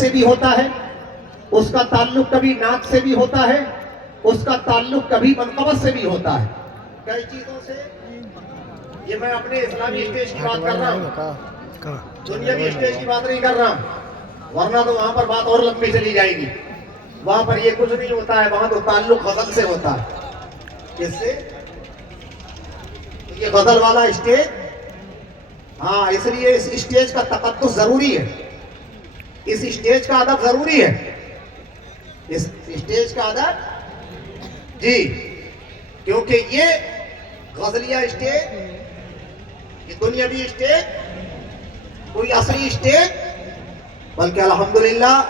سے بھی ہوتا ہے، اس کا تعلق کبھی ناک سے بھی ہوتا ہے، اس کا تعلق کبھی منقبت سے بھی ہوتا ہے. کئی چیزوں سے. یہ میں اپنے اسلامی اسٹیج کی بات کر رہا ہوں، دنیاوی اسٹیج کی بات نہیں کر رہا ہوں، ورنہ تو وہاں پر بات اور لمبی چلی جائے گی. وہاں پر یہ کچھ نہیں ہوتا ہے، وہاں تو تعلق غزل سے ہوتا ہے. کس سے؟ یہ غزل والا اسٹیج. ہاں، اس لیے اس اسٹیج کا تقدس ضروری ہے، اس اسٹیج کا ادب ضروری ہے، اس اسٹیج کا ادب. جی، کیونکہ یہ غزلیہ اسٹیج، یہ دنیاوی اسٹیج کوئی اصلی اسٹیج، بلکہ الحمدللہ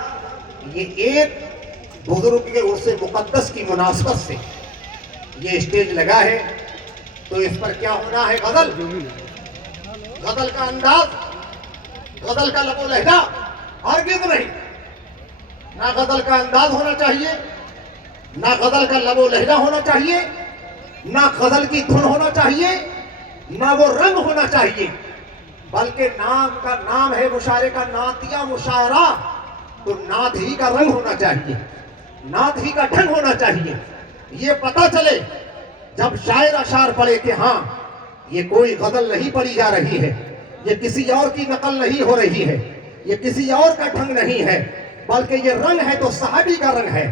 یہ ایک بزرگ کے عرص مقدس کی مناسبت سے یہ اسٹیج لگا ہے. تو اس پر کیا ہونا ہے؟ غزل، غزل کا انداز، غزل کا لب و لہجہ ہرگز نہیں. نہ غزل کا انداز ہونا چاہیے، نہ غزل کا لب و لہجہ ہونا چاہیے، نہ غزل کی دھن ہونا چاہیے، نہ وہ رنگ ہونا چاہیے، بلکہ نام کا نام ہے مشاعرے کا نعتیہ مشاعرہ. تو نعت ہی کا رنگ ہونا چاہیے، نعت ہی کا ڈھنگ ہونا چاہیے. یہ پتہ چلے جب شاعر اشعار پڑھے کہ ہاں یہ کوئی غزل نہیں پڑھی جا رہی ہے، یہ کسی اور کی نقل نہیں ہو رہی ہے، یہ کسی اور کا ڈھنگ نہیں ہے، بلکہ یہ رنگ ہے تو صحابی کا رنگ ہے،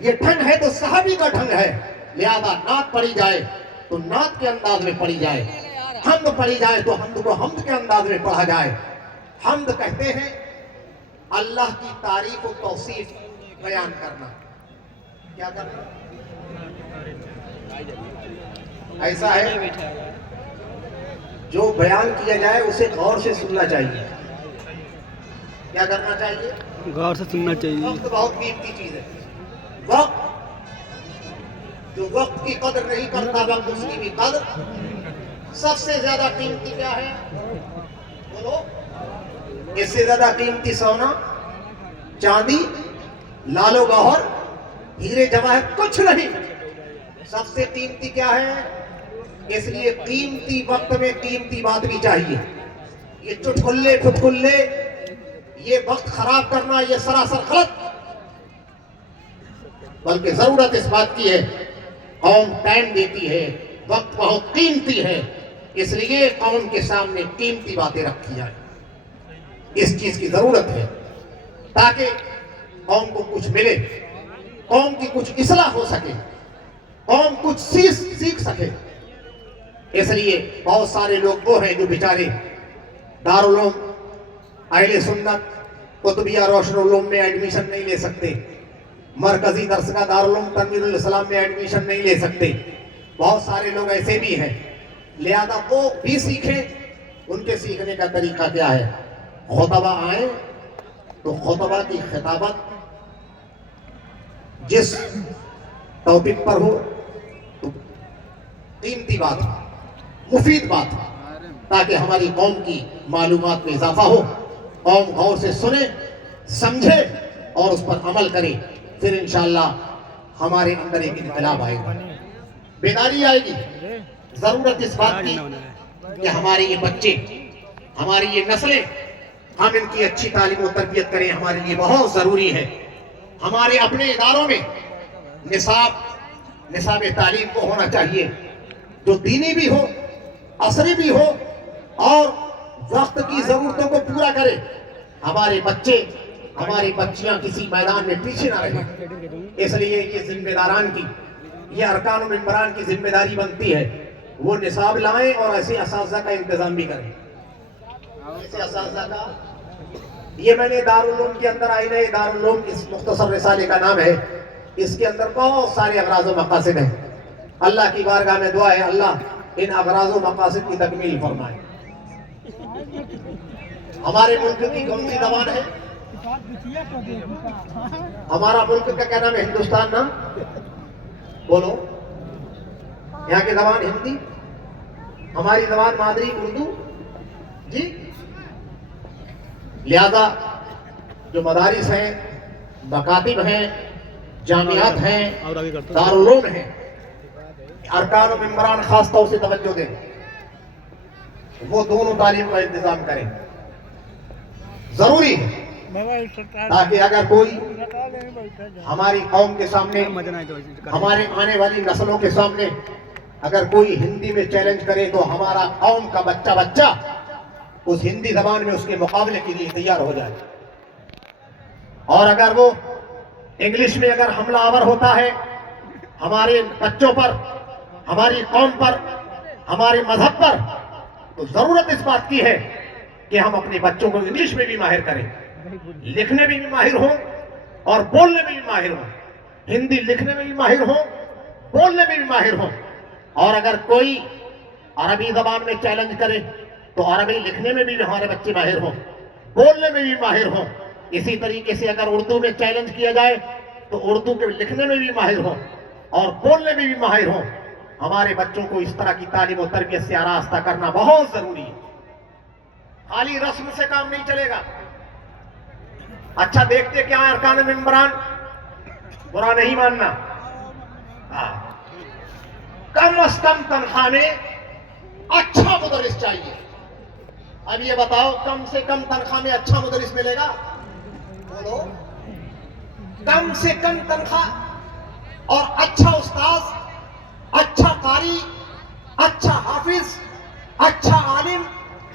یہ ڈھنگ ہے تو صحابی کا ڈھنگ ہے. لہذا نعت پڑھی جائے تو نعت کے انداز میں پڑھی جائے، حمد پڑھی جائے تو حمد کو حمد کے انداز میں پڑھا جائے. حمد کہتے ہیں اللہ کی تعریف و توصیف بیان کرنا. کیا کرنا؟ ایسا ہے جو بیان کیا جائے اسے غور سے سننا چاہیے. کیا کرنا چاہیے؟ غور سے سننا چاہیے. وقت بہت قیمتی چیز ہے. وقت، جو وقت کی قدر نہیں کرتا وقت اس کی بھی قدر. سب سے زیادہ قیمتی کیا ہے؟ بولو. اس سے زیادہ قیمتی سونا، چاندی، لال و گوہر، ہیرے جواہر کچھ نہیں. سب سے قیمتی کیا ہے؟ اس لیے قیمتی وقت میں قیمتی بات بھی چاہیے. یہ چٹکلے ٹھٹکلے، یہ وقت خراب کرنا، یہ سراسر غلط. بلکہ ضرورت اس بات کی ہے، قوم ٹائم دیتی ہے، وقت بہت قیمتی ہے، اس لیے قوم کے سامنے قیمتی باتیں رکھی جائیں. اس چیز کی ضرورت ہے تاکہ قوم کو کچھ ملے، قوم کی کچھ اصلاح ہو سکے، قوم کچھ سیکھ سکے. اس لیے بہت سارے لوگ وہ ہیں جو بیچارے دارالعلوم اہل سنت قطبیہ روشن علوم میں ایڈمیشن نہیں لے سکتے، مرکزی درسگاہ دارالعلوم تنویر الاسلام میں ایڈمیشن نہیں لے سکتے. بہت سارے لوگ ایسے بھی ہیں. لہذا وہ بھی سیکھیں. ان کے سیکھنے کا طریقہ کیا ہے؟ خطبہ آئیں تو خطبہ کی خطابت جس ٹاپک پر ہو تو قیمتی بات، مفید بات، تاکہ ہماری قوم کی معلومات میں اضافہ ہو، قوم غور سے سنے، سمجھے اور اس پر عمل کرے. پھر انشاءاللہ ہمارے اندر ایک انقلاب آئے گا، بیداری آئے گی. ضرورت اس بات کی کہ ہمارے یہ بچے، ہماری یہ نسلیں، ہم ان کی اچھی تعلیم و تربیت کریں. ہمارے لیے بہت ضروری ہے. ہمارے اپنے اداروں میں نصاب تعلیم کو ہونا چاہیے جو دینی بھی ہو، عصری بھی ہو اور وقت کی ضرورتوں کو پورا کرے. ہمارے بچے، ہماری بچیاں کسی میدان میں پیچھے نہ رہیں. اس لیے یہ ذمہ داران کی، یہ ارکان و ممبران کی ذمہ داری بنتی ہے وہ نصاب لائیں اور ایسے اساتذہ کا انتظام بھی کریں. ایسے اساتذہ کا، یہ میں نے دارالعلوم کے اندر آئینہ دارالعلوم اس مختصر رسالے کا نام ہے. اس کے اندر بہت سارے اغراض و مقاصد ہیں. اللہ کی بارگاہ میں دعا ہے اللہ ان اغراض و مقاصد کی تکمیل فرمائے. ہمارے ملک کی کون سی زبان ہے؟ ہمارا ملک کا کیا نام ہے؟ ہندوستان نا؟ بولو. یہاں کی زبان ہندی، ہماری زبان مادری اردو. جی، لہذا جو مدارس ہیں، مکاتب ہیں، جامعات ہیں، دارالعلوم ہیں، ارکان و ممبران خاص طور سے توجہ دیں. وہ دونوں تعلیم کا انتظام کریں. ضروری ہے تاکہ اگر کوئی ہماری قوم کے سامنے، ہمارے آنے والی نسلوں کے سامنے اگر کوئی ہندی میں چیلنج کرے تو ہمارا قوم کا بچہ اس ہندی زبان میں اس کے مقابلے کے لیے تیار ہو جائے. اور اگر وہ انگلش میں اگر حملہ آور ہوتا ہے ہمارے بچوں پر، ہماری قوم پر، ہمارے مذہب پر، تو ضرورت اس بات کی ہے کہ ہم اپنے بچوں کو انگلش میں بھی ماہر کریں، لکھنے میں بھی ماہر ہوں اور بولنے میں بھی ماہر ہوں. ہندی لکھنے میں بھی ماہر ہوں، بولنے میں بھی ماہر ہوں. اور اگر کوئی عربی زبان میں چیلنج کرے تو عربی لکھنے میں بھی ہمارے بچے ماہر ہوں، بولنے میں بھی ماہر ہوں. اسی طریقے سے اگر اردو میں چیلنج کیا جائے تو اردو کے لکھنے میں بھی ماہر ہوں اور بولنے میں بھی ماہر ہوں. ہمارے بچوں کو اس طرح کی تعلیم و تربیت سے آراستہ کرنا بہت ضروری ہے. خالی رسم سے کام نہیں چلے گا. اچھا دیکھتے کیا ہے ارکان ممبران، برا نہیں ماننا. کم از کم تنخواہ میں اچھا مدرس چاہیے. اب یہ بتاؤ کم سے کم تنخواہ میں اچھا مدرس ملے گا؟ بولو. کم سے کم تنخواہ اور اچھا استاذ، اچھا قاری، اچھا حافظ، اچھا عالم،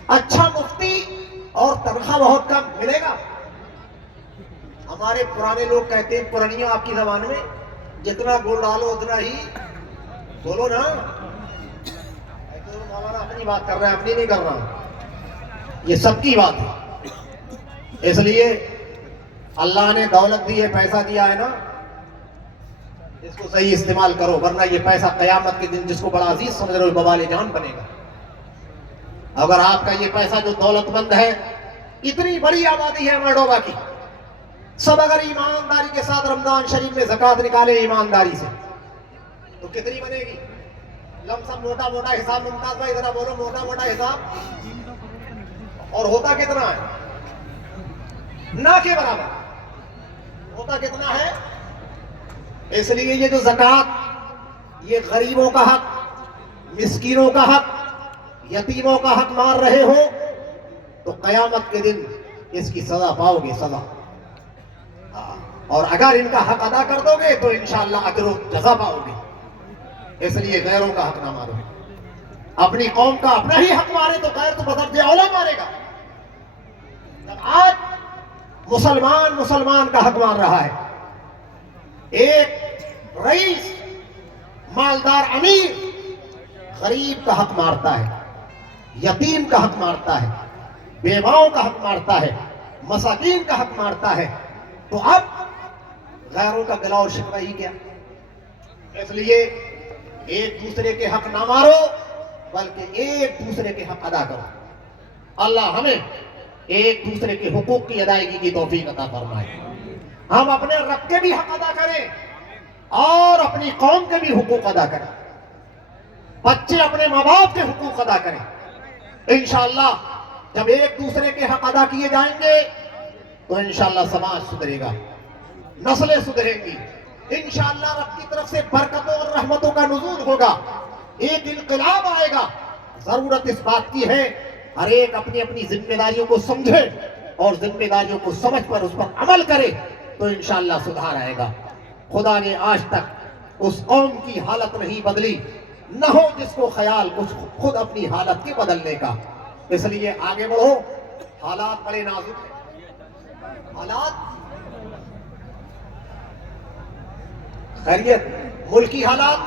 اچھا مفتی، اور تنخواہ بہت کم ملے گا؟ ہمارے پرانے لوگ کہتے ہیں، پرانیوں آپ کی زبان میں، جتنا گڑ ڈالو اتنا ہی بولو نا. مولانا اپنی بات کر رہے ہیں، اپنی نہیں کر رہا، یہ سب کی بات ہے. اس لیے اللہ نے دولت دی ہے، پیسہ دیا ہے نا، اس کو صحیح استعمال کرو، ورنہ یہ پیسہ قیامت کے دن جس کو بڑا عزیز سمجھ رہے ہو بوال جان بنے گا. اگر آپ کا یہ پیسہ جو دولت مند ہے، اتنی بڑی آبادی ہے مالڈووا کی، سب اگر ایمانداری کے ساتھ رمضان شریف میں زکوٰۃ نکالے ایمانداری سے تو کتنی بنے گی؟ لم سب موٹا موٹا حساب، ممتاز بھائی ذرا بولو، موٹا موٹا حساب. اور ہوتا کتنا ہے؟ نہ کے برابر. ہوتا کتنا ہے؟ اس لیے یہ جو زکوٰۃ، یہ غریبوں کا حق، مسکینوں کا حق، یتیموں کا حق مار رہے ہو تو قیامت کے دن اس کی سزا پاؤ گے، سزا. اور اگر ان کا حق ادا کر دو گے تو انشاءاللہ اجر و جزا پاؤ گے. اس لیے غیروں کا حق نہ مارو. اپنی قوم کا اپنا ہی حق مارے تو غیر تو بدرجہ اولا مارے گا. جب آج مسلمان کا حق مار رہا ہے، ایک رئیس مالدار امیر غریب کا حق مارتا ہے، یتیم کا حق مارتا ہے، بیواؤں کا حق مارتا ہے، مساکین کا حق مارتا ہے، تو اب غیروں کا گلا اور شکوہ ہی کیا؟ اس لیے ایک دوسرے کے حق نہ مارو بلکہ ایک دوسرے کے حق ادا کرو. اللہ ہمیں ایک دوسرے کے حقوق کی ادائیگی کی توفیق عطا فرمائے. ہم اپنے رب کے بھی حق ادا کریں اور اپنی قوم کے بھی حقوق ادا کریں. بچے اپنے ماں باپ کے حقوق ادا کریں. انشاءاللہ جب ایک دوسرے کے حق ادا کیے جائیں گے تو انشاءاللہ سماج سدھرے گا، نسلیں سدھریں گی. انشاءاللہ رب کی طرف سے برکتوں اور رحمتوں کا نزول ہوگا، ایک انقلاب آئے گا. ضرورت اس بات کی ہے ہر ایک اپنی اپنی ذمہ داریوں کو سمجھے اور ذمہ داریوں کو سمجھ پر اس پر عمل کرے تو انشاءاللہ سدھار آئے گا. خدا نے آج تک اس قوم کی حالت نہیں بدلی، نہ ہو جس کو خیال کچھ خود اپنی حالت کے بدلنے کا. اس لیے آگے بڑھو. حالات بڑے نازک ہیں، حالات خیریت، ملکی حالات،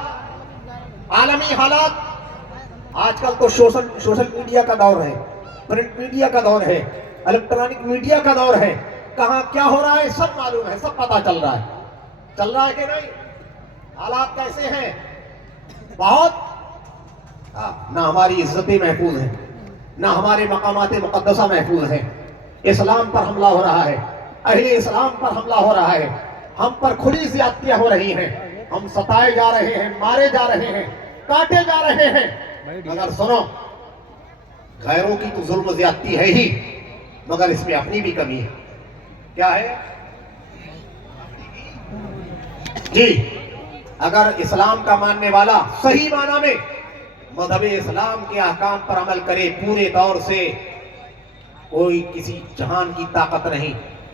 عالمی حالات. آج کل تو سوشل میڈیا کا دور ہے، پرنٹ میڈیا کا دور ہے، الیکٹرانک میڈیا کا دور ہے. کہاں کیا ہو رہا ہے سب معلوم ہے، سب پتہ چل رہا ہے. چل رہا ہے کہ نہیں؟ حالات کیسے ہیں؟ بہت نہ ہماری عزتیں محفوظ ہیں، نہ ہمارے مقامات مقدسہ محفوظ ہیں. اسلام پر حملہ ہو رہا ہے، اہل اسلام پر حملہ ہو رہا ہے، ہم پر کھلی زیادتیاں ہو رہی ہیں، ہم ستائے جا رہے ہیں، مارے جا رہے ہیں، کاٹے جا رہے ہیں. مگر سنو، غیروں کی تو ظلم و زیادتی ہے ہی، مگر اس میں اپنی بھی کمی ہے. کیا ہے جی؟ اگر اسلام کا ماننے والا صحیح معنی میں مذہب اسلام کے احکام پر عمل کرے پورے طور سے، کوئی کسی جہان کی طاقت نہیں